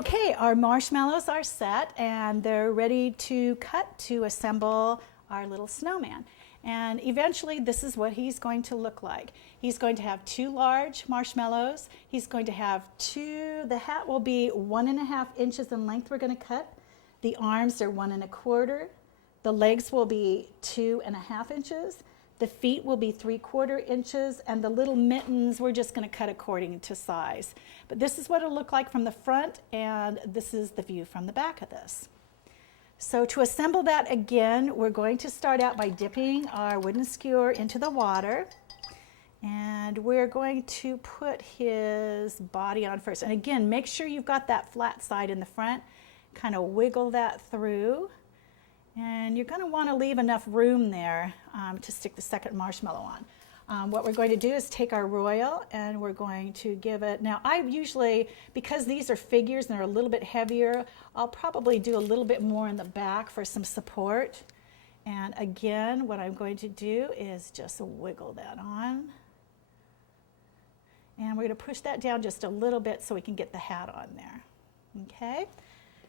Okay, our marshmallows are set and they're ready to cut to assemble our little snowman. And eventually this is what he's going to look like. He's going to have 2 large marshmallows. He's going to have 2, the hat will be 1.5 inches in length we're going to cut. The arms are 1 1/4. The legs will be 2.5 inches. The feet will be 3/4 inches, and the little mittens we're just going to cut according to size. But this is what it'll look like from the front, and this is the view from the back of this. So to assemble that again, we're going to start out by dipping our wooden skewer into the water, and we're going to put his body on first. And again, make sure you've got that flat side in the front. Kind of wiggle that through. And you're going to want to leave enough room there to stick the second marshmallow on. What we're going to do is take our Royal and we're going to give it, now I usually, because these are figures and they're a little bit heavier, I'll probably do a little bit more in the back for some support. And again, what I'm going to do is just wiggle that on. And we're going to push that down just a little bit so we can get the hat on there. Okay?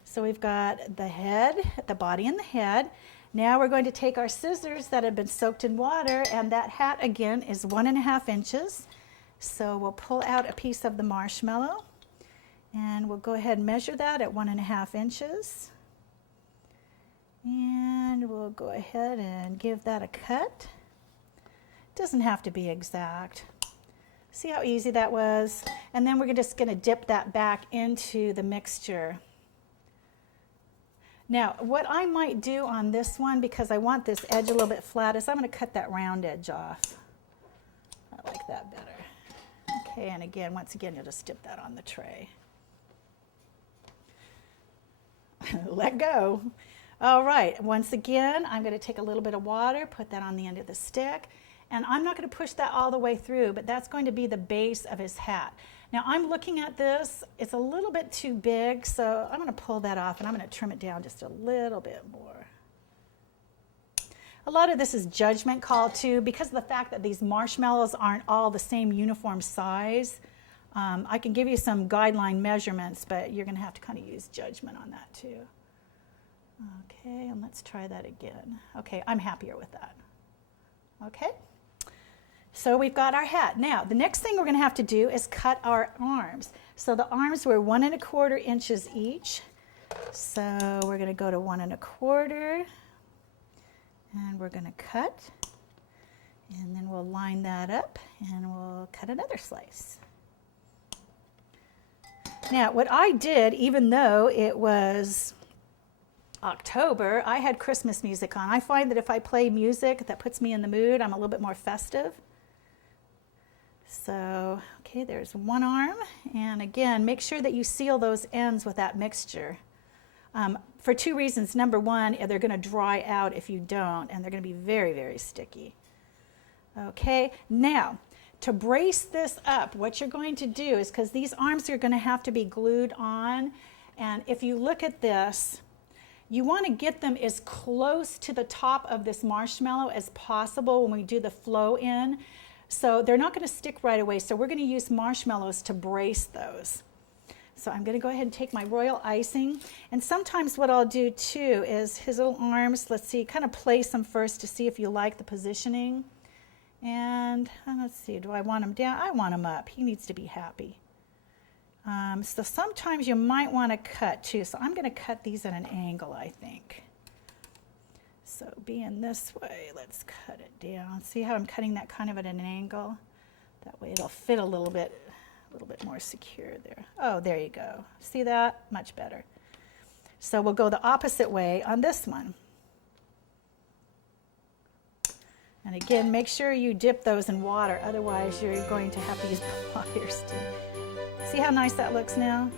So we've got the head, the body and the head. Now we're going to take our scissors that have been soaked in water, and that hat again is 1.5 inches. So we'll pull out a piece of the marshmallow and we'll go ahead and measure that at 1.5 inches. And we'll go ahead and give that a cut. Doesn't have to be exact. See how easy that was? And then we're just going to dip that back into the mixture. Now, what I might do on this one, because I want this edge a little bit flat, is I'm going to cut that round edge off. I like that better. Okay, and again, once again, you'll just dip that on the tray. Let go. All right, once again, I'm going to take a little bit of water, put that on the end of the stick, and I'm not going to push that all the way through, but that's going to be the base of his hat. Now I'm looking at this, it's a little bit too big, so I'm going to pull that off and I'm going to trim it down just a little bit more. A lot of this is judgment call too, because of the fact that these marshmallows aren't all the same uniform size. I can give you some guideline measurements, but you're going to have to kind of use judgment on that too. Okay, and let's try that again. Okay, I'm happier with that. Okay. So we've got our hat. Now, the next thing we're going to have to do is cut our arms. So the arms were 1 1/4 inches each. So we're going to go to 1 1/4, and we're going to cut. And then we'll line that up, and we'll cut another slice. Now, what I did, even though it was October, I had Christmas music on. I find that if I play music that puts me in the mood, I'm a little bit more festive. So, okay, there's one arm, and again, make sure that you seal those ends with that mixture. For 2 reasons. Number one, they're going to dry out if you don't, and they're going to be very, very sticky. Okay, now, to brace this up, what you're going to do is, because these arms are going to have to be glued on, and if you look at this, you want to get them as close to the top of this marshmallow as possible when we do the flow in. So they're not going to stick right away, so we're going to use marshmallows to brace those. So I'm going to go ahead and take my royal icing, and sometimes what I'll do too is his little arms, let's see, kind of place them first to see if you like the positioning. And let's see, do I want him down? I want him up. He needs to be happy. So sometimes you might want to cut too, so I'm going to cut these at an angle, I think. So being this way, let's cut it down. See how I'm cutting that kind of at an angle? That way it'll fit a little bit more secure there. Oh, there you go. See that? Much better. So we'll go the opposite way on this one. And again, make sure you dip those in water, otherwise you're going to have to use pliers to. See how nice that looks now?